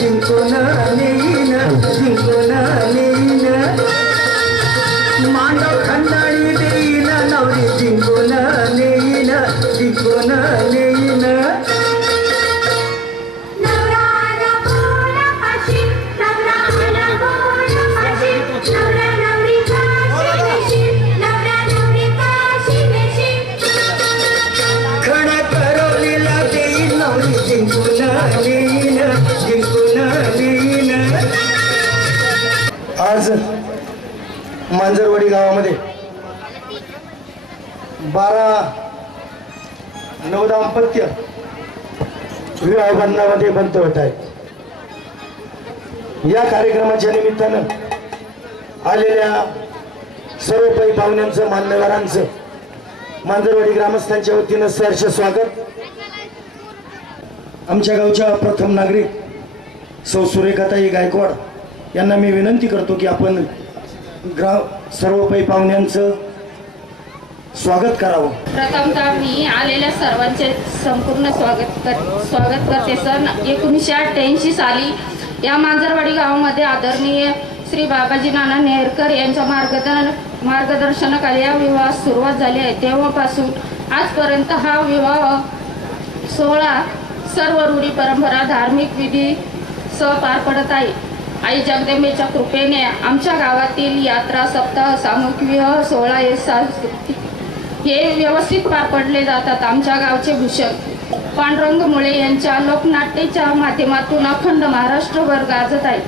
जिंकून नेईन जिंकून नेईन मांडव खंडाळी देईन नवरी जिंकून नेईन जिंकून नेईन आज मांजरवाडी गावामध्ये 12 नवदाम्पत्य विवाह बंधनामध्ये बंद होत आहे। या कार्यक्रमाच्या निमित्तानं आलेल्या सर्व पै पाहुण्यांचं मान्यवरांचं मांजरवाडी ग्रामस्थांच्या वतीनं सहर्ष स्वागत। आमच्या गावच्या प्रथम नागरिक सौ सुरेखाताई गायकवाड यांना मी विनंती करतो की आपण सर्व पै पाहुण्यांचं स्वागत करावं। प्रथमतः मी आलेल्या सर्वांचे संपूर्ण स्वागत करते। सन 1988 साली या मांजरवाडी गावामध्ये आदरणीय श्री बाबाजी नाना नेहरकर यांच्या मार्गदर्शनाखाली या विवाहास सुरुवात झाली आहे। तेव्हापासून आजपर्यंत हा विवाह सोहळा सर्व रूढी परंपरा धार्मिक विधी सह पार पडत आहे। आई जगदंबेच्या कृपेने आमच्या गावातील यात्रा सप्ताह सामूहिक विवाह सोहळा हे व्यवस्थित पार पडले जातात। आमच्या गावचे भूषण पांडुरंग मुळे यांच्या लोकनाट्याच्या माध्यमातून अखंड महाराष्ट्रभर गाजत आहे।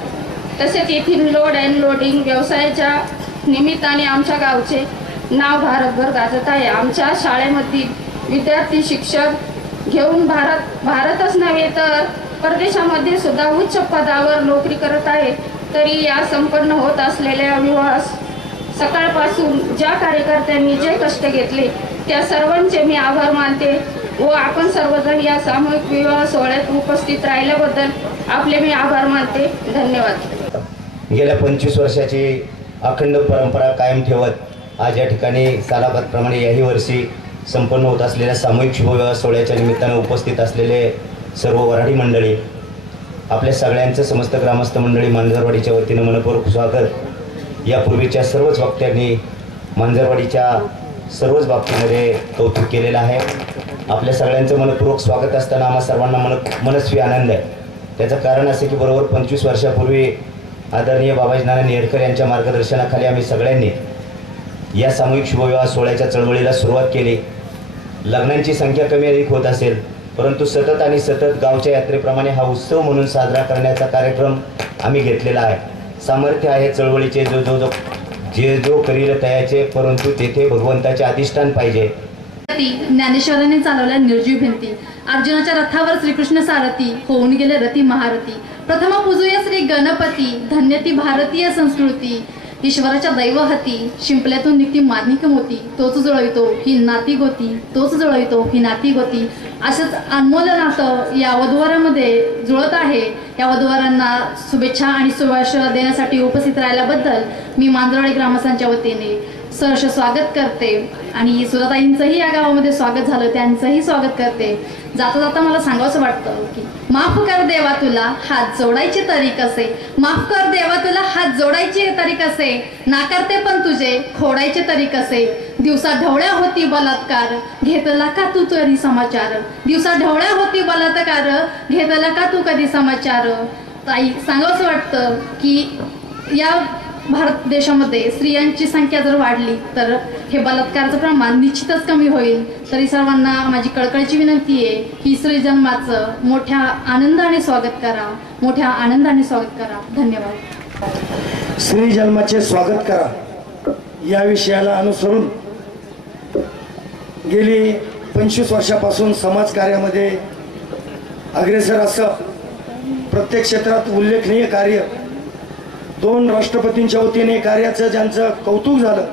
तसेच येथील लोड अँड लोडिंग व्यवसायाच्या निमित्ताने आमच्या गावचे नाव भारतभर गाजत आहे। आमच्या शाळेमधील विद्यार्थी शिक्षक घेऊन भारतच नव्हे तर परदेशामध्ये सुद्धा उच्च पदावर नोकरी करत आहे। तरी या संपन्न होत असलेल्या विवाहास सकाळपासून ज्या कार्यकर्त्यांनी जे कष्ट घेतले त्या सर्वांचे मी आभार मानते व आपण सर्वजण या सामूहिक विवाह सोहळ्यात उपस्थित राहिल्याबद्दल आपले मी आभार मानते। धन्यवाद। गेल्या 25 वर्षाची अखंड परंपरा कायम ठेवत आज या ठिकाणी सालाबादप्रमाणे याही वर्षी संपन्न होत असलेल्या सामूहिक शुभविवाह सोहळ्याच्या निमित्तानं उपस्थित असलेले सर्व वऱ्हाडी मंडळी, आपल्या सगळ्यांचं समस्त ग्रामस्थ मंडळी मांजरवाडीच्या वतीनं मनपूर्वक स्वागत। यापूर्वीच्या सर्वच वक्त्यांनी मांजरवाडीच्या सर्वच बाबतीमध्ये कौतुक केलेलं आहे। आपल्या सगळ्यांचं मनपूर्वक स्वागत असताना आम्हा सर्वांना मनस्वी आनंद आहे। त्याचं कारण असे की बरोबर 25 वर्षापूर्वी आदरणीय बाबाजी नाना नेहरकर यांच्या मार्गदर्शनाखाली आम्ही सगळ्यांनी या सामूहिक शुभविवाह सोहळ्याच्या चळवळीला सुरुवात केली। लग्नांची संख्या कमी अधिक होत असेल परंतु सतत आणि सतत गावच्या यात्रेप्रमाणे हा उत्सव म्हणून साजरा करण्याचा कार्यक्रम आम्ही घेतलेला आहे। सामर्थ्य आहे चळवळीचे जो करील तयाचे परंतु तेथे भगवंताचे अधिष्ठान पाहिजे। ज्ञानेश्वरांनी चालवल्या निर्जीव भिंती अर्जुनाच्या रथावर श्रीकृष्ण सारथी होऊन गेले रती महारथी। प्रथम पूजूया श्री गणपती धन्य ती भारतीय संस्कृती। ईश्वराच्या दैवहती शिंपल्यातून निघती मार्मिक मोती। तोच जुळवितो ही नाती गोती तोच जुळवितो ही नाती गोती। असंच अनमोल नातं या वधूवरांमध्ये जुळत आहे। या वधूवरांना शुभेच्छा आणि शुभाशय देण्यासाठी उपस्थित राहिल्याबद्दल मी मांजरवाडी ग्रामस्थांच्या वतीने सहर्ष स्वागत करते आणि सुधाताईंचंही या गावामध्ये स्वागत झालं त्यांचंही स्वागत करते। जाता जाता मला सांगावंसं वाटतं की माफ कर देवा तुला हात जोडायचे तरी कसे। माफ कर देवा तुला हात जोडायचे तरी कसे। नाकारते पण तुझे खोडायचे तरी कसे। दिवसा ढवळ्या होती बलात्कार घेतला का तू कधी समाचार। दिवसा ढवळ्या होती बलात्कार घेतला का तू कधी समाचार। ताई सांगावंसं वाटतं की या भारत देशामध्ये स्त्रियांची संख्या जर वाढली तर हे बलात्काराचं प्रमाण निश्चितच कमी होईल। तरी सर्वांना माझी कळकळीची विनंती आहे की स्त्री जन्माचं मोठ्या आनंदाने स्वागत करा मोठ्या आनंदाने स्वागत करा। धन्यवाद। स्त्री जन्माचे स्वागत करा या विषयाला अनुसरून गेली 25 वर्षापासून समाज कार्यामध्ये अग्रेसर असं प्रत्येक क्षेत्रात उल्लेखनीय कार्य 2 राष्ट्रपतींच्या वतीने कार्याचं ज्यांचं कौतुक झालं।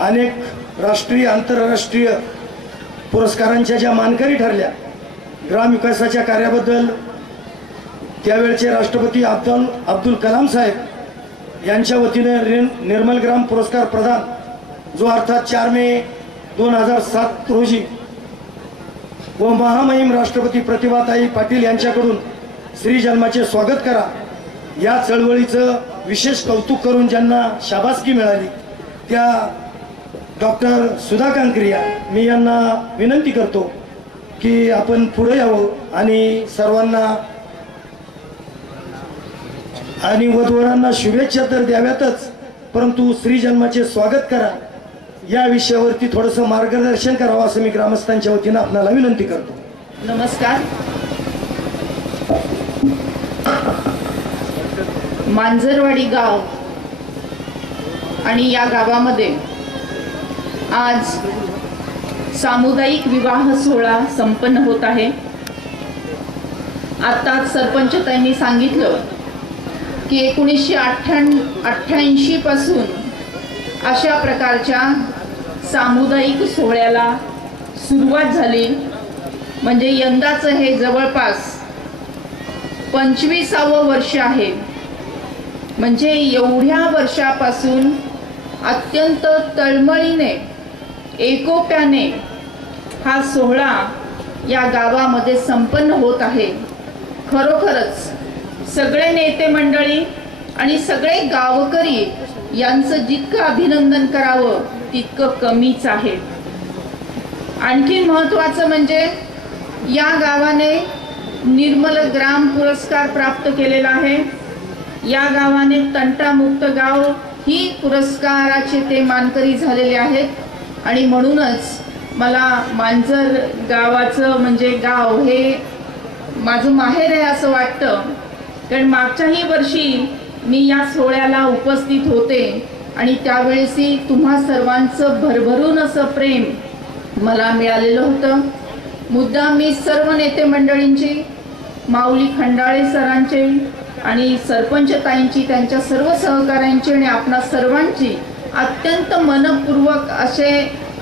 अनेक राष्ट्रीय आंतरराष्ट्रीय पुरस्कारांच्या ज्या मानकरी ठरल्या। ग्रामविकासाच्या कार्याबद्दल त्यावेळचे राष्ट्रपती अब्दुल कलाम साहेब यांच्या वतीने निर्मल ग्राम पुरस्कार प्रदान जो अर्थात 4 मे 2007 रोजी व महामहिम राष्ट्रपती प्रतिभाताई पाटील यांच्याकडून श्री जन्माचे स्वागत करा। या चळवळीचं विशेष कौतुक करून ज्यांना शाबासकी मिळाली त्या डॉक्टर सुधा कांकरिया, मी यांना विनंती करतो की आपण पुढे यावं आणि सर्वांना आणि वधूवरांना शुभेच्छा तर द्याव्यातच, परंतु श्री जन्माचे स्वागत करा या विषयावरती थोडंसं मार्गदर्शन करावं असं मी ग्रामस्थांच्या वतीनं आपल्याला विनंती करतो। नमस्कार। मांजरवाडी गाव आणि या गावामध्ये आज सामुदायिक विवाह सोहळा संपन्न होत आहे। आताच सरपंचताईंनी सांगितलं की 1988 पासून अशा प्रकारच्या सामुदायिक सोहळ्याला सुरुवात झाली, म्हणजे यंदाचं हे जवळपास 25वं वर्ष आहे। म्हणजे एवढ्या वर्षापासून अत्यंत तळमळीने एकोप्याने हा सोहळा या गावामध्ये संपन्न होत आहे। खरोखरच सगळे नेते मंडळी आणि सगळे गावकरी यांचं जितकं अभिनंदन करावं तितकं कमीच आहे। आणखी महत्त्वाचं म्हणजे या गावाने निर्मल ग्राम पुरस्कार प्राप्त केलेला आहे। या गावाने तंटामुक्त गाव ही पुरस्काराचे ते मानकरी झालेले आहेत आणि म्हणूनच मला मांजर गावाचं म्हणजे गाव हे माझं माहेर आहे असं वाटतं, कारण मागच्याही वर्षी मी या सोहळ्याला उपस्थित होते आणि त्यावेळेसही तुम्हा सर्वांचं भरभरून असं प्रेम मला मिळालेलं होतं। मुद्दाम मी सर्व नेते मंडळींची, माऊली खंडाळे सरांचे आणि सरपंचताईंची, त्यांच्या सर्व सहकाऱ्यांची आणि आपणा सर्वांची अत्यंत मनपूर्वक असे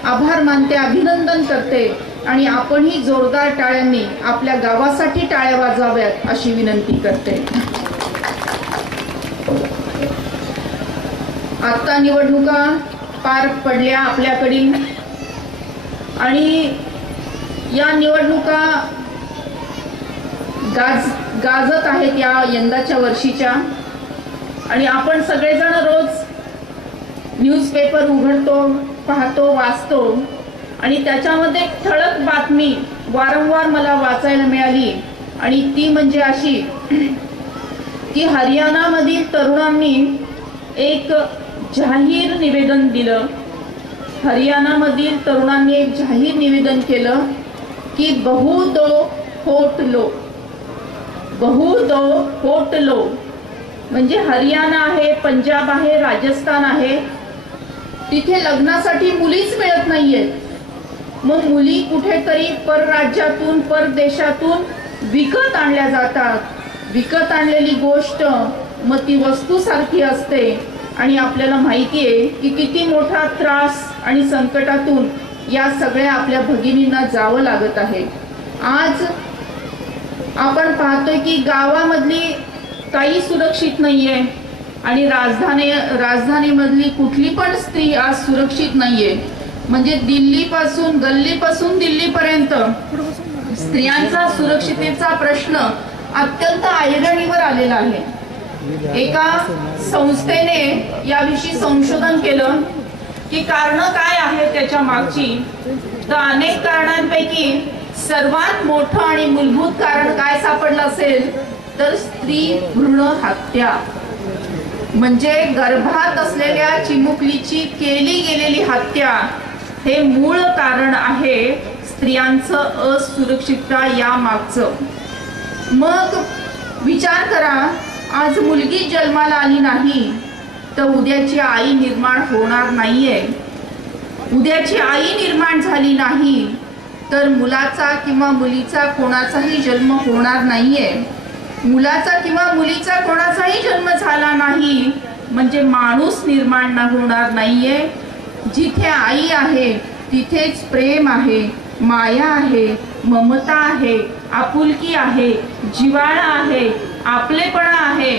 आभार मानते, अभिनंदन करते आणि आपणही जोरदार टाळ्यांनी आपल्या गावासाठी टाळ्या वाजवाव्यात अशी विनंती करते। आता निवडणुका पार पडल्या आपल्याकडील आणि या निवडणुका गाजत आहेत या यंदाच्या वर्षीच्या, आणि आपण सगळेजण रोज न्यूजपेपर उघडतो, पाहतो, वाचतो आणि त्याच्यामध्ये ठळक बातमी वारंवार मला वाचायला मिळाली आणि ती म्हणजे अशी की हरियाणामधील तरुणांनी एक जाहीर निवेदन दिलं। हरियाणामधील तरुणांनी एक जाहीर निवेदन केलं की बहू दो होट लो, बहू दो होट लो, म्हणजे हरियाणा आहे, पंजाब आहे, राजस्थान आहे, तिथे लग्नासाठी मुलीच मिळत नाहीयेत। मग मुली कुठेतरी परराज्यातून परदेशातून विकत आणल्या जातात। विकत आणलेली गोष्ट मग ती वस्तूसारखी असते आणि आपल्याला माहिती आहे की किती मोठा त्रास आणि संकटातून या सगळ्या आपल्या भगिनींना जावं लागत आहे। आज आपण पाहतोय की गावामधली काही सुरक्षित नाहीये आणि राजधानीमधली कुठली पण स्त्री आज सुरक्षित नाहीये। म्हणजे दिल्लीपासून गल्लीपासून दिल्लीपर्यंत स्त्रियांचा सुरक्षिततेचा प्रश्न अत्यंत ऐरणीवर आलेला आहे। एका संस्थेने याविषयी संशोधन केलं की कारण काय आहे त्याच्या मागची, तर अनेक कारणांपैकी सर्वात मोठं आणि मूलभूत कारण काय सापडलं असेल तर स्त्री भ्रूण हत्या, म्हणजे गर्भात असलेल्या चिमुकलीची केली गेलेली हत्या हे मूळ कारण आहे स्त्रियांचं असुरक्षितता या मागचं। मग विचार करा, आज मुलगी जन्माला आली नाही तर उद्याची आई निर्माण होणार नाहीये। उद्याची आई निर्माण झाली नाही तर मुलाचा किंवा मुलीचा कोणाचाही जन्म होणार नाहीये। मुलाचा किंवा मुलीचा कोणाचाही जन्म झाला नाही म्हणजे माणूस निर्माण होणार नाहीये। जिथे आई आहे तिथेच प्रेम आहे, माया आहे, ममता आहे, आपुलकी आहे, जिव्हाळा आहे, आपलेपणा आहे।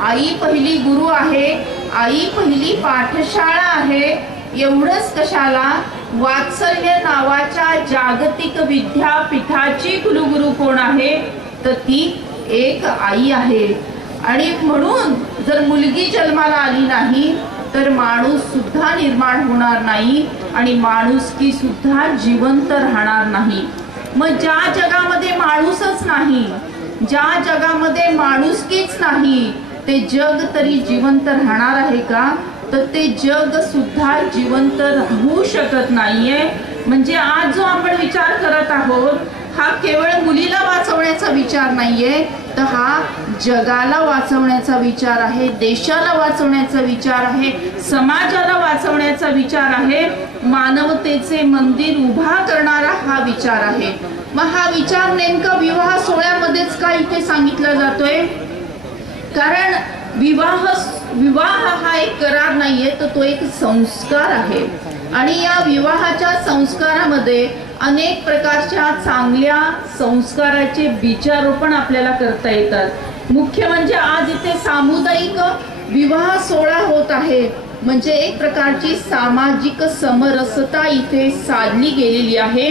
आई पहिली गुरु आहे, आई पहिली पाठशाळा आहे। एवढंच कशाला, वात्सल्य नावाच्या जागतिक विद्यापीठाची कुलगुरू कोण आहे तर ती एक आई आहे. आणि म्हणून जर मुलगी जन्माला आली नाही तर माणूस सुद्धा निर्माण होणार नाही आणि माणुसकी सुद्धा जिवंत राहणार नाही. मग ज्या जगामध्ये माणूसच नाही, ज्या जगामध्ये माणुसकीच नाही, ते जग तरी जिवंत राहणार आहे का? तर ते जग सुद्धा जिवंत राहू शकत नाहीये. म्हणजे आज जो आपण विचार करत आहोत हा केवळ मुलीला वाचवण्याचा विचार नाहीये, तर हा जगाला वाचवण्याचा विचार आहे, देशाला वाचवण्याचा विचार आहे, समाजाला वाचवण्याचा विचार आहे, मानवतेचे मंदिर उभा करणारा हा विचार आहे. मग हा विचार नेमका विवाह सोहळ्यामध्येच का इथे सांगितला जातोय? कारण विवाह हा एक करार नाहीये, तर तो एक संस्कार आहे. आणि या विवाहाच्या संस्कारामध्ये अनेक प्रकारच्या चांगल्या संस्काराचे बीजारोपण आपल्याला करता येतात. मुख्य म्हणजे आज इथे सामुदायिक विवाह सोहळा होत आहे, म्हणजे एक प्रकारची सामाजिक समरसता इथे साधली गेलेली आहे.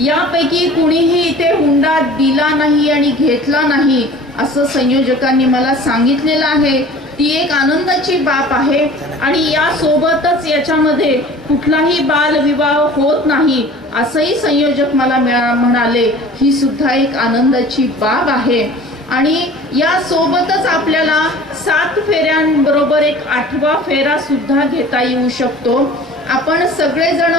यापैकी कुणीही इथे हुंडा दिला नाही आणि घेतला नाही असं संयोजकांनी मला सांगितलेलं आहे. ती एक आनंदाची बाब आहे. आणि या सोबतच याच्यामध्ये कुठलाही बालविवाह होत नाही असंही संयोजक मला म्हणाले. ही सुद्धा एक आनंदाची बाब आहे. आणि या सोबतच आपल्याला 7 फेऱ्यांबरोबर एक 8वा फेरा सुद्धा घेता येऊ शकतो. आपण सगळेजण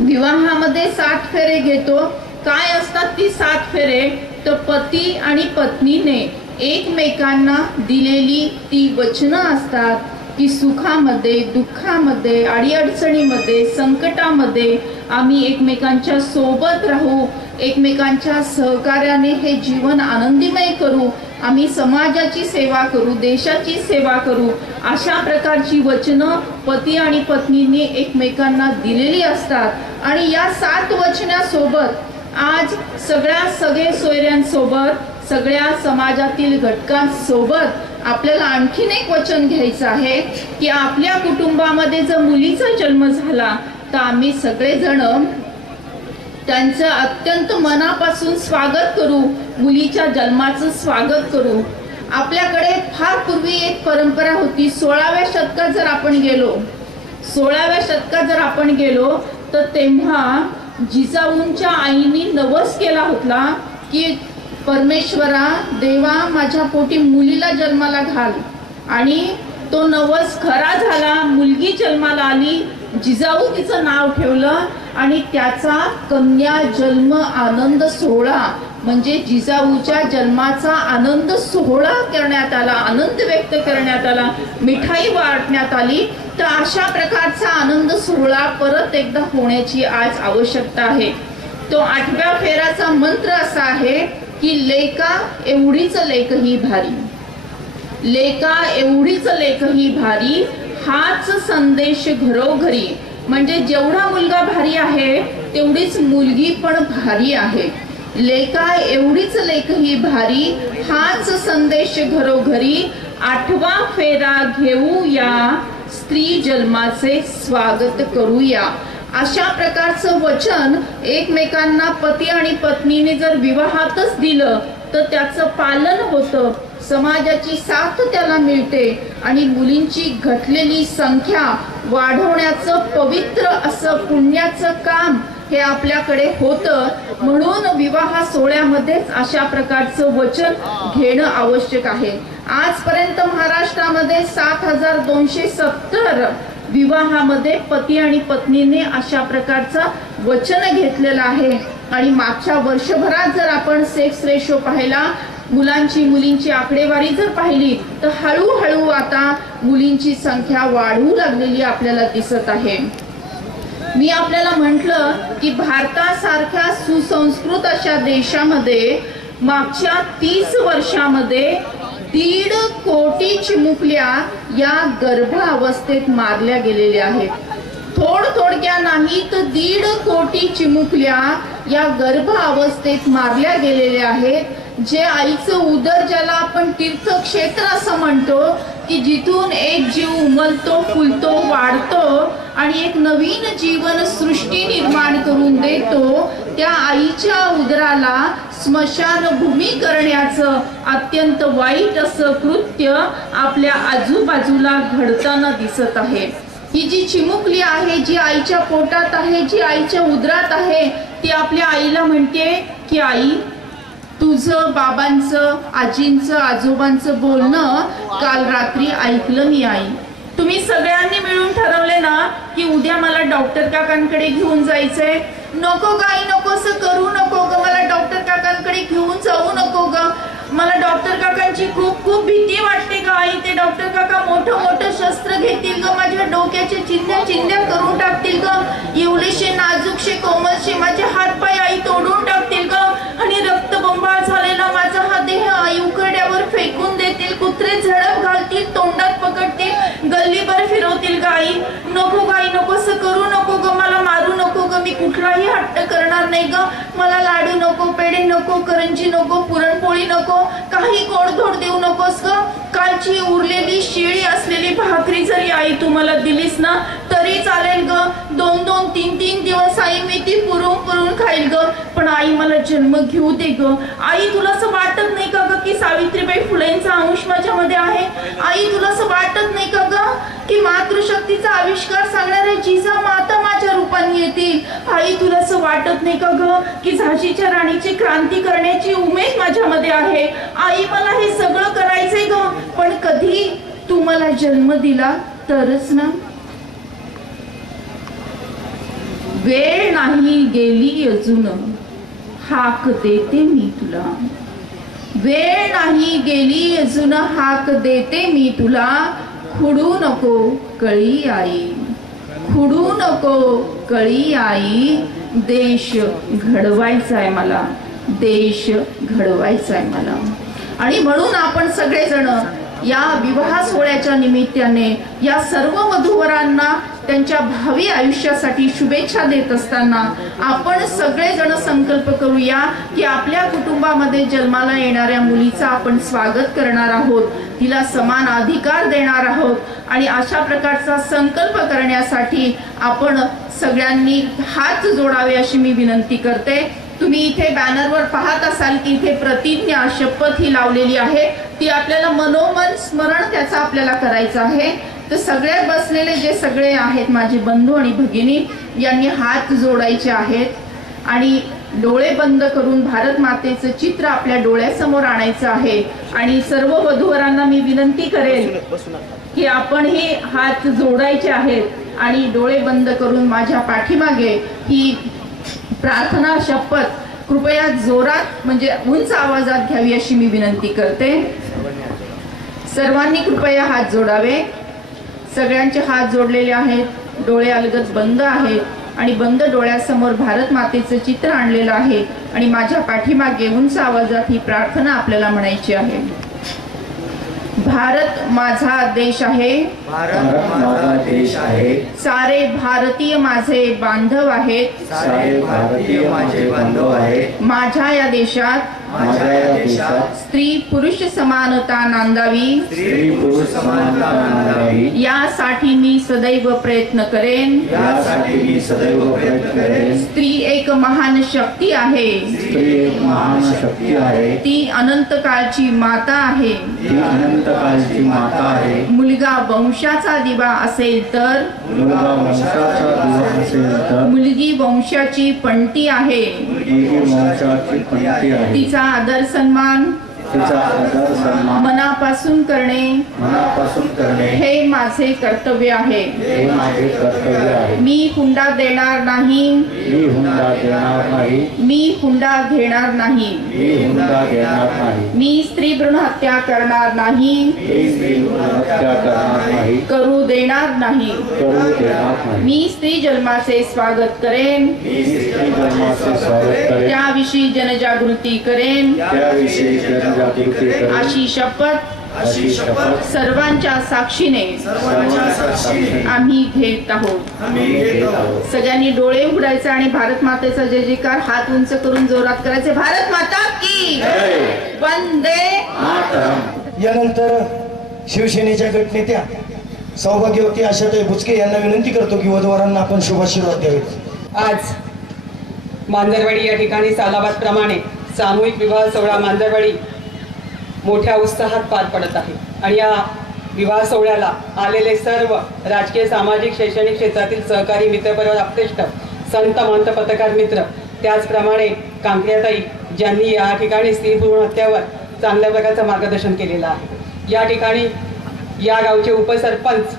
विवाहामध्ये 7 फेरे घेतो. काय असतात ती 7 फेरे? तर पती आणि पत्नीने एकमेकांना दिलेली ती वचनं असतात की सुखामध्ये, दुःखामध्ये, अडीअडचणीमध्ये, संकटामध्ये आम्ही एकमेकांच्या सोबत राहू, एकमेकांच्या सहकार्याने हे जीवन आनंदीमय करू, आम्ही समाजाची सेवा करू, देशाची सेवा करू, अशा प्रकारची वचनं पती आणि पत्नीने एकमेकांना दिलेली असतात. आणि या 7 वचनासोबत आज सगळे सोयऱ्यांसोबत, सगळ्या समाजातील घटकांसोबत आपल्याला आणखीन एक वचन घ्यायचं आहे की आपल्या कुटुंबामध्ये जर मुलीचा जन्म झाला तर आम्ही सगळेजण त्यांचं अत्यंत मनापासून स्वागत करू, मुलीच्या जन्माचं स्वागत करू. आपल्याकडे फार पूर्वी एक परंपरा होती. 16व्या शतकात जर आपण गेलो तर तेव्हा जिजाऊंच्या आईनी नवस केला होता की परमेश्वरा, देवा, माझ्या पोटी मुलीला जन्माला घाल. आणि तो नवस खरा झाला. मुलगी जन्माला आली. जिजाऊ तिचं नाव ठेवलं आणि त्याचा कन्या जन्म आनंद सोहळा म्हणजे जिजाऊच्या जन्माचा आनंद सोहळा करण्यात आला, आनंद व्यक्त करण्यात आला, मिठाई वाटण्यात आली. तर अशा प्रकारचा आनंद सोहळा परत एकदा होण्याची आज आवश्यकता आहे. तो 8व्या फेराचा मंत्र असा आहे की लेका एवढीच लेकही भारी, लेका एवढीच लेकही भारी, हाच संदेश घरोघरी. म्हणजे जेवढा मुलगा भारी आहे तेवढीच मुलगी पण भारी आहे. लेका एवढीच लेकही भारी, हाच संदेश घरोघरी, 8वा फेरा घेऊया, स्त्री जन्माचे स्वागत करूया. अशा प्रकारचं वचन एकमेकांना पती आणि पत्नीने जर विवाहातच दिलं तर त्याचं पालन होतं, समाजाची साथ त्याला मिळते आणि मुलींची घटलेली संख्या वाढवण्याचं पवित्र असं पुण्याचं काम हे आपल्याकडे होतं. म्हणून विवाह सोहळ्यामध्येच अशा प्रकारचं वचन घेणं आवश्यक आहे. आजपर्यंत महाराष्ट्रामध्ये 7270 विवाहामध्ये पती आणि पत्नीने अशा प्रकारचं वचन घेतलेलं आहे. आणि मागच्या वर्षभरात जर आपण सेक्स रेशो पाहिला, मुलांची मुलींची आकडेवारी जर पाहिली तर हळूहळू आता मुलींची संख्या वाढू लागलेली आपल्याला दिसत आहे. मी आपल्याला म्हटलं की भारतासारख्या सुसंस्कृत अशा देशामध्ये मागच्या 30 वर्षामध्ये 1.5 कोटी चिमुकल्या या गर्भावस्थेत मारल्या गेलेल्या आहेत. थोडक्या नाही तर 1.5 कोटी चिमुकल्या या गर्भावस्थेत मारल्या गेलेल्या आहेत. जे आईचं उदर, ज्याला आपण तीर्थक्षेत्र असं म्हणतो की जिथून एक जीव उमलतो, फुलतो, वाढतो आणि एक नवीन जीवन सृष्टी निर्माण करून देतो, त्या आईच्या उदराला स्मशानभूमी करण्याचं अत्यंत वाईट असं कृत्य आपल्या आजूबाजूला घडताना दिसत आहे. ही जी चिमुकली आहे, जी आईच्या पोटात आहे, जी आईच्या उदरात आहे, ती आपल्या आईला म्हणते की आई, तुझं बाबांचं, आजींचं, आजोबांचं बोलणं काल रात्री ऐकलं मी आई. तुम्ही सगळ्यांनी मिळून ठरवले ना की उद्या मला डॉक्टर काकांकडे घेऊन जायचंय. नको गाई, नको असं करू नको ग, मला डॉक्टर काकांकडे घेऊन जाऊ नको ग, मला डॉक्टर काकांची खूप खूप भीती वाटते ग आई. ते डॉक्टर काका मोठं मोठं शस्त्र घेतील ग, माझ्या डोक्याच्या चिंध्या चिंध्या करून टाकतील ग, एवढेशे नाजूकशे कोमलशे माझे हात पाय आई तोडून टाकतील ग, आणि रक्तबंबाळ झालेला माझा हा देह आई उकरड्यावर फेकून देतील, कुत्रे झडप घालतील, तोंडात पकडतील, गल्लीभर फिरवतील ग आई. नको गाई, नको असं करू नको ग, मला मारू नको ग, मी कुठलाही हट्ट करणार नाही ग, मला लाडू नको, पेढे नको, करंजी नको, पुरणपोळी नको, काही गोडधोड देऊ नकोस ग. कालची उरलेली शिळी असलेली भाकरी जरी आई तू मला दिलीस ना तरी चालेल ग, 2-2, 3-3 दिवस आई मी ती पुरून पुरून खाईल ग, पण आई मला जन्म घेऊ दे ग. आई तुला असं वाटत नाही का ग की सावित्रीबाई फुलेंचा अंश माझ्यामध्ये आहे? आई तुला असं वाटत नाही का ग की मातृशक्तीचा आविष्कार सांगणारे जिजा माता माझ्या रूपाने येतील? आई तुला असं वाटत नाही का ग की झाशीच्या राणीची क्रांती करण्याची उमेद माझ्यामध्ये आहे? आई मला हे सगळं करायचंय ग, पण कधी तू मला जन्म दिला तरच ना. वेळ नाही गेली अजून, हाक देते मी तुला. वेळ नाही गेली अजून, हाक देते मी तुला. खुडू नको कळी आई, खुडू नको कळी आई. देश घडवायचा आहे मला, देश घडवायचा आहे मला. आणि म्हणून आपण सगळेजण या विवाह सोहळ्याच्या निमित्ताने या सर्व वधूवरांना त्यांच्या भावी आयुष्यासाठी शुभेच्छा देत असताना आपण सगळेजण संकल्प करूया की आपल्या कुटुंबामध्ये जन्माला येणाऱ्या मुलीचा आपण स्वागत करणार आहोत, तिला समान अधिकार देणार आहोत. आणि अशा प्रकारचा संकल्प करण्यासाठी आपण सगळ्यांनी हात जोडावे अशी मी विनंती करते. तुम्ही इथे बॅनरवर पाहत असाल की इथे प्रतिज्ञा, शपथ ही लावलेली आहे, ती आपल्याला मनोमन स्मरण त्याचा आपल्याला करायचं आहे. तर सगळे बसलेले जे सगळे आहेत माझे बंधू आणि भगिनी यांनी हात जोडायचे आहेत आणि डोळे बंद करून भारत मातेचं चित्र आपल्या डोळ्यासमोर आणायचं आहे. आणि सर्व वधूवरांना मी विनंती करेल की आपण हे हात जोडायचे आहेत आणि डोळे बंद करून माझ्या पाठीमागे ही प्रार्थना शपथ कृपया जोरात म्हणजे उंच आवाजात घ्यावी अशी मी विनंती करते. सर्वांनी कृपया हात जोडावे. सगळ्यांचे हात जोडलेले आहेत, डोळे अलगद बंद आहेत आणि बंद डोळ्यासमोर भारत मातेचं चित्र आणलेलं आहे आणि माझ्या पाठीमागे उंच आवाजात ही प्रार्थना आपल्याला म्हणायची आहे. भारत माझा देश आहे, भारत माझा देश आहे. सारे भारतीय माझे बांधव आहेत, सारे भारतीय माझे बांधव आहेत. माझ्या या देशात माझ्या या देशात स्त्री पुरुष समानता नांदावी, स्त्री पुरुष समानता नांदावी यासाठी मी सदैव प्रयत्न करेन. यासाठी मी सदैव प्रयत्न करेन. स्त्री एक महान शक्ती आहे, स्त्री एक महान शक्ती आहे. ती अनंत काळची माता आहे, ती अनंत काळची माता आहे. मुलगा वंशाचा दिवा असेल तर, मुलगा वंशाचा दिवा असेल तर, मुलगी वंशाची पणती आहे, मुलगी वंशाची पणती आहे. तिचा आदर सन्मान, तिचा आदर सन्मान मनापासून करणे, मनापासून करणे हे माझे कर्तव्य आहे. हे माझे कर्तव्य आहे. मी हुंडा देणार नाही, मी हुंडा देणार नाही, मी हुंडा घेणार नाही, मी हुंडा घेणार नाही, मी स्त्री भ्रूण हत्या करणार नाही, मी स्त्री हत्या करणार नाही, करू देणार नाही, करू देणार नाही. मी स्त्री जन्माचे स्वागत करेन, मी स्त्री जन्माचे स्वागत करेन, त्याविषयी जनजागृती करेन, त्याविषयी जनजागृती करेन. अशी शपथ अशी शपथ सर्वांच्या साक्षीने सर्वांच्या साक्षीने आम्ही घेत आहोत. आम्ही घेत आहोत. सगळ्यांनी डोळे उघडायचे आणि भारत मातेचा जय जयकार हात उंच करून जोरात करायचे. भारत माता की जय. वंदे मातरम. यानंतर शिवसेनेच्या गटनेत्या सौभाग्यवती आशाताई बुचके यांना विनंती करतो की वधूवरांना आपण शुभाशीर्वाद द्यावेत. आज मांजरवाडी या ठिकाणी सालाबादप्रमाणे सामूहिक विवाह सोहळा मांजरवाडी मोठ्या उत्साहात पार पडत आहे आणि या विवाह सोहळ्याला आलेले सर्व राजकीय सामाजिक शैक्षणिक क्षेत्रातील सहकारी मित्रपरिवार आपतेष्ट संत महंत पत्रकार मित्र त्याचप्रमाणे कांक्रियाताई ज्यांनी या ठिकाणी स्त्री भ्रूण हत्यावर चांगल्या प्रकारचं मार्गदर्शन केलेलं आहे। या ठिकाणी या गावचे उपसरपंच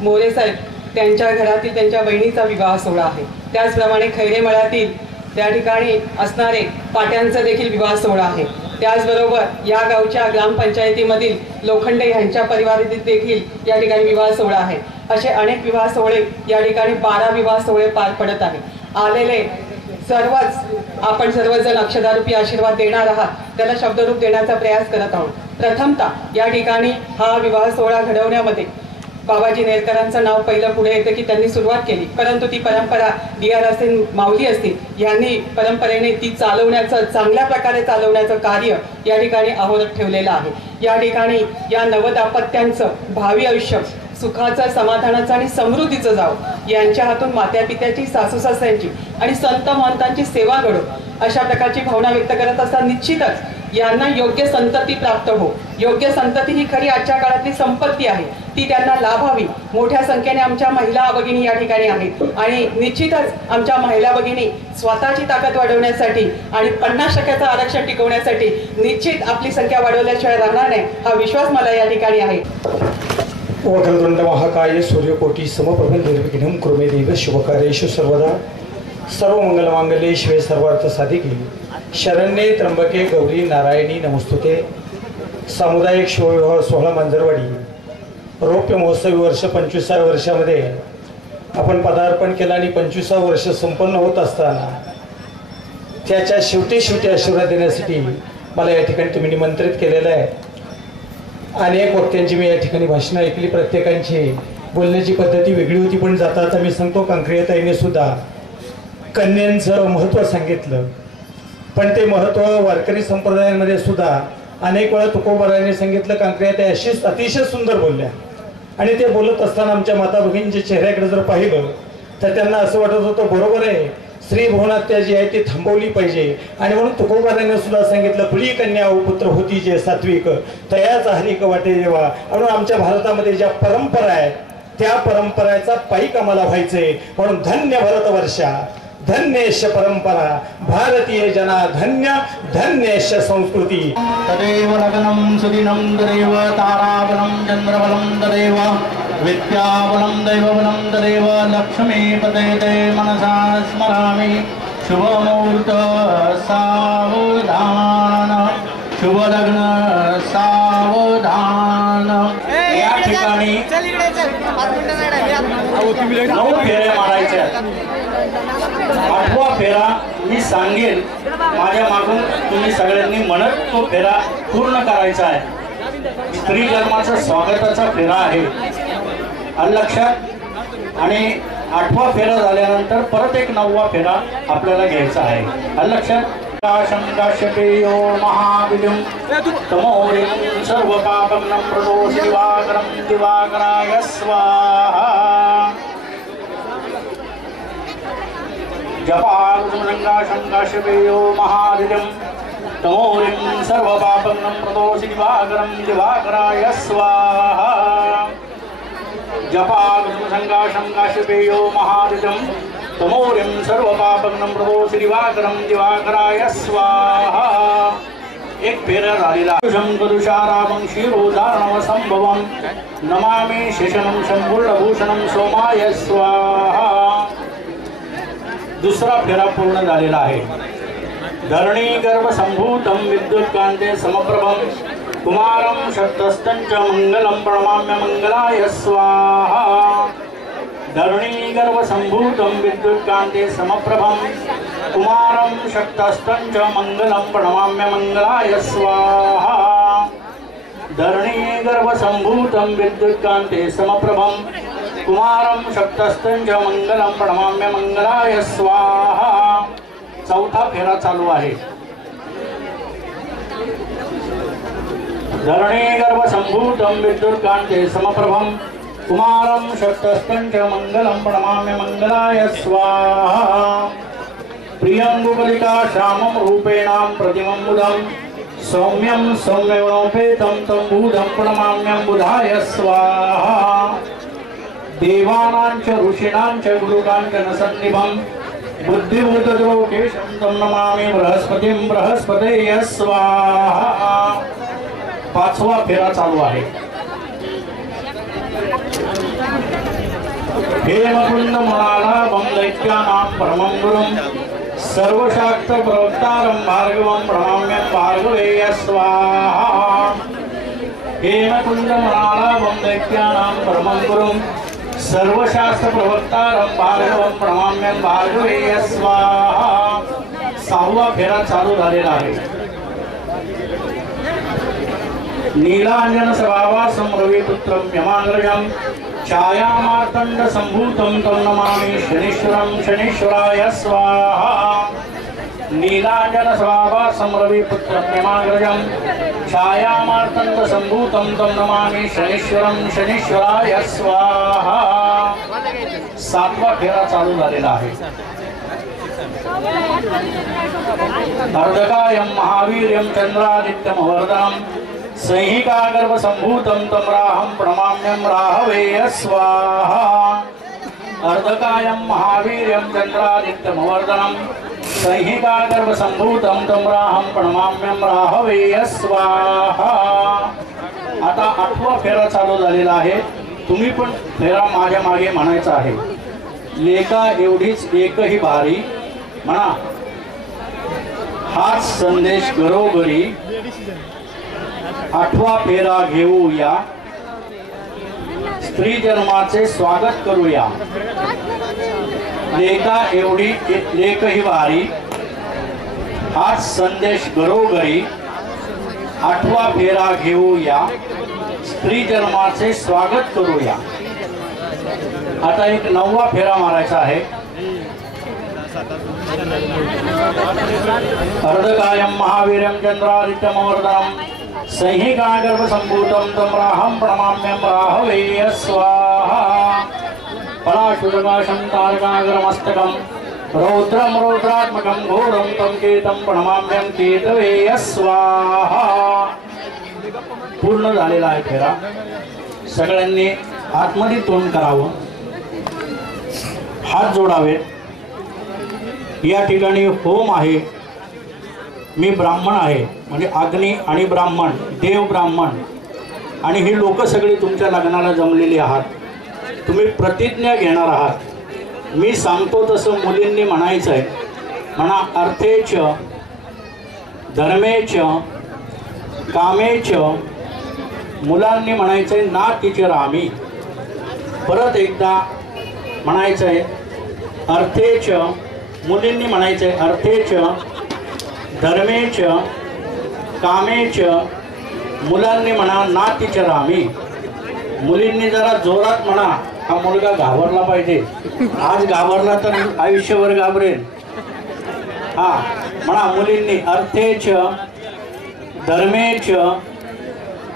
मोरे साहेब त्यांच्या घरातील त्यांच्या बहिणीचा विवाह सोहळा आहे। त्याचप्रमाणे खैरेमळ्यातील त्या ठिकाणी असणारे पाट्यांचा देखील विवाह सोहळा आहे। त्याचबरोबर या गावच्या ग्रामपंचायतीमधील लोखंडे यांच्या परिवारातील देखील या ठिकाणी विवाह सोहळा आहे। असे अनेक विवाह सोहळे या ठिकाणी 12 विवाह सोहळे पार पडत आहे। आलेले सर्वच आपण सर्वजण अक्षदारूपी आशीर्वाद देणार आहात, त्याला शब्दरूप देण्याचा प्रयास करत आहोत। प्रथमतः या ठिकाणी हा विवाह सोहळा घडवण्यामध्ये बाबाजी नेरकरांचं नाव पहिलं पुढे येतं की त्यांनी सुरुवात केली, परंतु ती परंपरा D.R. असेल माऊली असतील यांनी परंपरेने ती चालवण्याचं चांगल्या प्रकारे चालवण्याचं कार्य या ठिकाणी अहोरात्र ठेवलेलं आहे। या ठिकाणी या नवदाम्पत्यांचं भावी आयुष्य सुखाचं समाधानाचं आणि समृद्धीचं जावं यांच्या हातून मात्यापित्याची सासू सासऱ्यांची आणि संत महंतांची सेवा घडो अशा प्रकारची भावना व्यक्त करत असताना निश्चितच यांना योग्य संतती प्राप्त हो। योग्य संतती ही खरी आजच्या काळातली संपत्ती आहे, ती त्यांना लाभावी। मोठ्या संख्येने आमच्या महिला भगिनी या ठिकाणी आहेत आणि निश्चितच आमच्या महिला भगिनी स्वतःची ताकद वाढवण्यासाठी आणि 50% आरक्षण टिकवण्यासाठी निश्चित आपली संख्या वाढवल्याशिवाय राहणार नाही हा विश्वास मला या ठिकाणी आहे। वक्रतुंड महाकाय सूर्यकोटी समप्रभ निर्विघ्नं कुरु देव शुभकार्येषु सर्वदा सर्वमंगलमांगल्ये शिवे सर्वार्थ साधिके शरण्ये त्र्यंबके गौरी नारायणी नमस्तुते। सामुदायिक शिवविवाह सोहळा मांजरवाडी रौप्य महोत्सवी वर्ष 25व्या वर्षामध्ये आपण पदार्पण केलं आणि 25वं वर्ष संपन्न होत असताना त्याच्या शेवटी आशीर्वाद देण्यासाठी मला या ठिकाणी तुम्ही निमंत्रित केलेलं आहे। अनेक वक्त्यांची मी या ठिकाणी भाषणं ऐकली, प्रत्येकांची बोलण्याची पद्धती वेगळी होती, पण जाता आता मी सांगतो कांक्रियाताईने सुद्धा कन्यांचं महत्त्व सांगितलं, पण ते महत्त्व वारकरी संप्रदायांमध्ये सुद्धा अनेक वेळा तुकोबारायांनी सांगितलं। कांक्रियाताई अशीच अतिशय सुंदर बोलल्या आणि ते बोलत असताना आमच्या माता भगिनींच्या चेहऱ्याकडे जर पाहिलं तर त्यांना असं वाटत होतं बरोबर आहे, स्त्री भ्रूणहत्या जी आहे ती थांबवली पाहिजे। आणि म्हणून तुकोबाराने सुद्धा सांगितलं पुढी कन्या पुत्र होती जे सात्विक तयाच हरिक वाटे देवा। म्हणून आमच्या भारतामध्ये ज्या परंपरा आहेत त्या परंपरेचा पायीक आम्हाला व्हायचंय, म्हणून धन्य भरतवर्षा धन्येश परंपरा भारतीय जना धन्य धन्येश संस्कृती। तदेव लग्नं सुदिनं तदेव ताराबलं चन्द्रबलं तदेव विद्याबलं दैवबलं तदेव लक्ष्मीपते ते मनसा स्मरामि। शुभमुहूर्त सावधान शुभलग्न सावधान। या ठिकाणी 9 फेऱ्या मारायच्या। 8वा फेरा मी सांगेन, माझ्या मागून तुम्ही सगळ्यांनी म्हणत तो फेरा पूर्ण करायचा आहे। स्त्री जन्माचा स्वागताचा फेरा आहे आलं लक्षात। आणि 8वा फेरा झाल्यानंतर परत एक 9वा फेरा आपल्याला घ्यायचा आहे आलं लक्षात। शंकाशपेयो महाविद्युं तमोरिं सर्वपापग्नं प्रदोष दिवाकरं दिवाकराय स्वाहा। जपाशंकाशपेयो महाविद्युं तमोरिं सर्वपापग्नं प्रदोष दिवाकरं दिवाकराय स्वाहा। जपाशंकाशपेयो महाविद्युं तमोरिं सर्वपापग्नं प्रदोष दिवाकरं दिवाकराय स्वाहा। एक फेरा झालेला शंकरुषारामं क्षीरोदारणव संभवं नमामि शेषनं संपूर्णभूषणं सोमाय स्वाहा। दुसरा फेरा पूर्ण झालेला आहे। धरणी गर्भ संभूतं विद्युत्कांते समप्रभं कुमारं शक्तस्तं च मंगलं प्रणमाम्य मंगलाय स्वाहा। धरणी गर्भ संभूतं विद्युत्कांते समप्रभं कुमारं शक्तस्तं च मंगलं प्रणमाम्य मंगलाय स्वाहा। धरणी गर्भ संभूतं विद्युत्कांते समप्रभं कुमारं शक्तस्तं च मंगलं प्रणमाम्य मंगलाय स्वाहा। चौथा फेरा चालू आहे। धरणी गर्भ संभूतं विद्युत्कांते समप्रभं कुमारं शक्तस्तं च मंगलं प्रणमाम्य मंगलाय स्वाहा। प्रियंगुकलिका श्यामं रूपेणां प्रतिमं बुधं सौम्यं सौम्यवनोपेतं तं बुधं प्रणमाम्यं बुधाय स्वाहा। देवानां च ऋषीणां च गुरुकां च नसन्निभं बुद्धिभूतद्रोकेशं तं नमामि बृहस्पतिं बृहस्पतये स्वाहा। पाचवा फेरा चालू आहे। हेमकुंड मणालाभं दैत्यानां परमं गुरुं सर्वशाक्त प्रवक्तारं भार्गवं प्रणमाम्यं भार्गवे स्वाहा। हेमकुंड मणालाभं दैत्यानां परमं गुरुं सर्वशास्त्र प्रवक्तारं भार्गवं प्रणमाम्यं भार्गवे स्वाहा। सहावा फेरा चालू झालेला आहे। नीलांजन सभावासं रविपुत्रं यमांग्रजं छायामार्तंड संभूतं तं नमामि शनीश्वरं शनीश्वराय स्वाहा। नीलांजन सभावासं रविपुत्रं यमांग्रजं छायामार्तंड संभूतं तं नमामि शनीश्वरं शनीश्वराय स्वाहा। सातवा फेरा चालू झालेला आहे। अर्धकायं महावीर्यं चंद्रादित्यमवर्धनं संहिका गर्भ संभूतं तं राहं प्रणमाम्यं राहवे स्वाहा। अर्धकायं महावीर्यं चंद्रादित्यमवर्धनं संहिका गर्भ संभूतं तं राहं प्रणमाम्यं राहवे स्वाहा। आता आठवा फेरा चालू झालेला आहे। तुम्ही पण फेरा माझ्या मागे म्हणायचा आहे। लेका एवढीच एकही भारी म्हणा। हाच संदेश घरोघरी आठवा फेरा घेऊया, स्त्री जन्माचे स्वागत करूया। लेका एवढी लेकही भारी, हाच संदेश घरोघरी आठवा फेरा घेऊया, स्त्री जन्माचे स्वागत करूया। आता एक नववा फेरा मारायचा आहे। अर्धकायं महावीर्यं चंद्रादित्यमवर्धनं संहिका गर्भ संभूतं तं राहं प्रणमाम्यं राहवे स्वाहा। पराशुरकाशं तारकाग्रमस्तकं रौद्रं रौद्रात्मकं घोरं तं केतं प्रणमाम्यं केतवे स्वाहा। पूर्ण झालेला आहे फेरा। सगळ्यांनी आतमध्ये तोंड करावं, हात जोडावे। या ठिकाणी होम आहे। मी ब्राह्मण आहे म्हणजे अग्नी आणि ब्राह्मण, देव ब्राह्मण, आणि ही लोक सगळी तुमच्या लग्नाला जमलेली आहात। तुम्ही प्रतिज्ञा घेणार आहात। मी सांगतो तसं मुलींनी म्हणायचं आहे। म्हणा अर्थेच धर्मेच कामेच, मुलांनी म्हणायचं आहे नातीच रामी। परत एकदा म्हणायचं आहे अर्थेच, मुलींनी म्हणायचं आहे अर्थेच धर्मेच कामेच, मुलांनी म्हणा नातीच रामी। मुलींनी जरा जोरात म्हणा, हा मुलगा घाबरला पाहिजे। आज घाबरला तर आयुष्यभर घाबरेल। हा म्हणा मुलींनी अर्थेच धर्मेच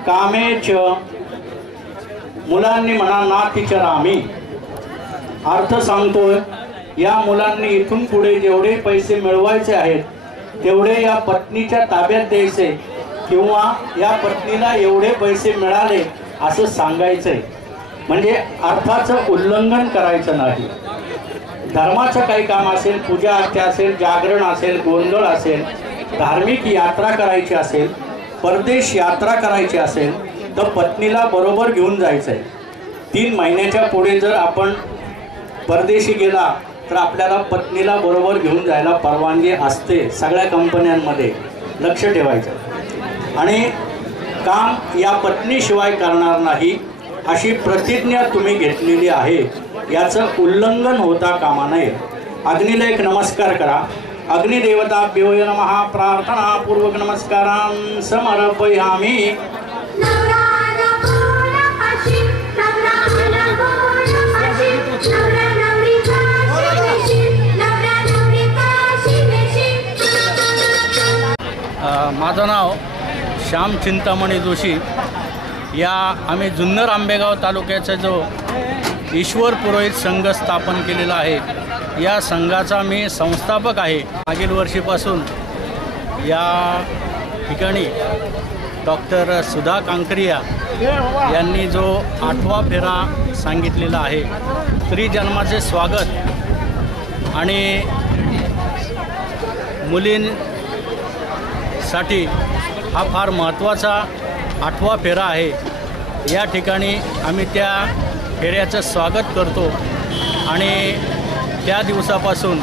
कामेच, मुलांनी म्हणा नातीच रामी। अर्थ सांगतोय, या मुलांनी इथून पुढे जेवढे पैसे मिळवायचे आहेत तेवढे या पत्नीच्या ताब्यात द्यायचे, किंवा या पत्नीला एवढे पैसे मिळाले असं सांगायचंय। म्हणजे अर्थाचं उल्लंघन करायचं नाही। धर्माचं काही काम असेल, पूजा अर्चा असेल, जागरण असेल, गोंधळ असेल, धार्मिक यात्रा करायची असेल, परदेश यात्रा करायची असेल तर पत्नीला बरोबर घेऊन जायचंय। 3 महिन्याच्या पुढे जर आपण परदेशी गेला तर आपल्याला पत्नीला बरोबर घेऊन जायला परवानगी असते सगळ्या कंपन्यांमध्ये, लक्ष ठेवायचं। आणि काम या पत्नीशिवाय करणार नाही अशी प्रतिज्ञा तुम्ही घेतलेली आहे, याचं उल्लंघन होता कामा नये। अग्नीला एक नमस्कार करा। अग्निदेवताभ्यो नमः। प्रार्थना पूर्वक नमस्कारान् समर्पयामि। माझं नाव श्याम चिंतामणी जोशी। या आम्ही जुन्नर आंबेगाव तालुक्याचा जो ईश्वर पुरोहित संघ स्थापन केलेला आहे या संघाचा मी संस्थापक आहे. मागील वर्षीपासून या ठिकाणी डॉक्टर सुधा कांकरिया यांनी जो 8वा फेरा सांगितलेला आहे, स्त्री जन्माचे स्वागत आणि मुलींसाठी हा फार महत्त्वाचा 8वा फेरा आहे. या ठिकाणी आम्ही त्या फेऱ्याचं स्वागत करतो आणि त्या दिवसापासून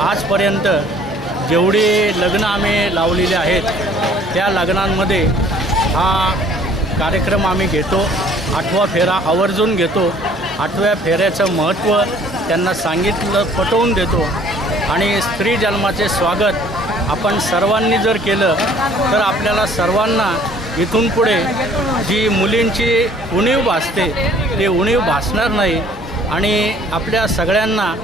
आजपर्यंत जेवढी लग्न आम्ही लावलेली आहेत त्या लग्नांमध्ये हा कार्यक्रम आम्ही घेतो. 8वा फेरा आवर्जून घेतो. 8व्या फेऱ्याचं महत्त्व त्यांना सांगितलं, पटवून देतो आणि स्त्री जन्माचे स्वागत आपण सर्वांनी जर केलं तर आपल्याला सर्वांना इथून पुढे जी मुलींची उणीव भासते ते उणीव भासणार नाही आणि आपल्या सगळ्यांना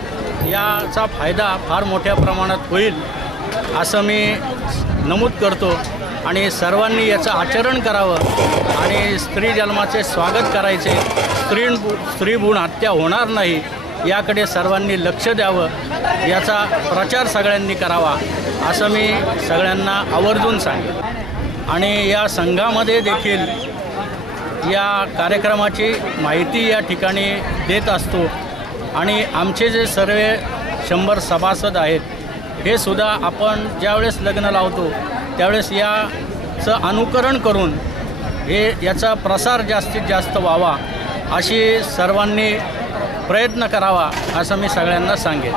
याचा फायदा फार मोठ्या प्रमाणात होईल असं मी नमूद करतो आणि सर्वांनी याचं आचरण करावं आणि स्त्री जन्माचे स्वागत करायचे. स्त्री भ्रूण हत्या होणार नाही याकडे सर्वांनी लक्ष द्यावं, याचा प्रचार सगळ्यांनी करावा असं मी सगळ्यांना आवर्जून सांगेन. आणि या संघामध्ये देखील या कार्यक्रमाची माहिती या ठिकाणी देत असतो आणि आमचे जे सर्व 100 सभासद आहेत हे सुद्धा आपण ज्यावेळेस लग्न लावतो त्यावेळेस याचं अनुकरण करून याचा प्रसार जास्तीत जास्त व्हावा अशी सर्वांनी प्रयत्न करावा असं मी सगळ्यांना सांगेन.